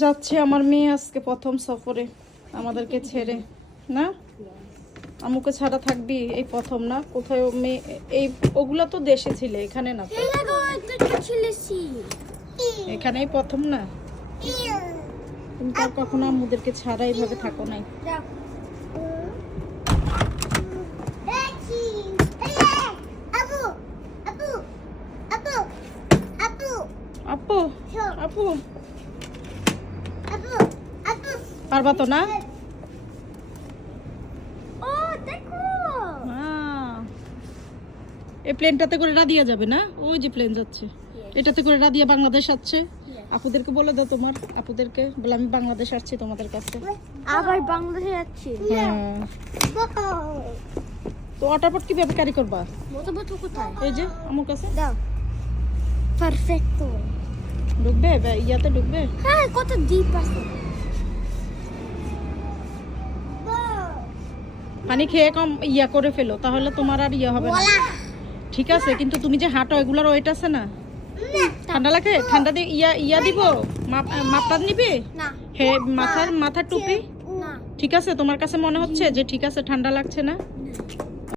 যাচ্ছে আমার মেয়ে আজকে প্রথম সফরে আমাদেরকে ছেড়ে। না আমুকে ছাড়া থাকবি এই প্রথম না? কোথায় মেয়ে এই ওগুলা তো দেশে ছিল, এখানে না তো। এখানেই প্রথম না? তুমি তো আর কখনো আম্মুদেরকে ছাড়া এইভাবে থাকো নাই। আপু আপু পারবা তো না? এই প্লেনটাতে করে রাদিয়া যাবে না? ওই যে প্লেন যাচ্ছে, এটাতে করে রাদিয়া বাংলাদেশ আসছে। আপুদেরকে বলে দাও, তোমার আপুদেরকে বলে আমি বাংলাদেশ আসছি তোমাদের কাছে। আবার বাংলাদেশে যাচ্ছি? হ্যাঁ। তো ওয়াটারপট কিভাবে ক্যারি করবা? মোটামুটি কোথায়? এই যে আমার কাছে দাও। পারফেক্টো। ঢুকবে ইয়াতে ঢুকবে? হ্যাঁ, কত ডিপ আছে। পানি খেয়ে কম ইয়া করে ফেলো, তাহলে তোমার আর ইয়া হবে না। ঠিক আছে, কিন্তু তুমি যে হাঁটো এগুলার ওয়েট আছে না? ঠান্ডা লাগে? ঠান্ডা দিয়ে ইয়া দিব? মাপটা নিবে? না। হে মাথার টুপি? না। ঠিক আছে, তোমার কাছে মনে হচ্ছে যে ঠিক আছে ঠান্ডা লাগছে না?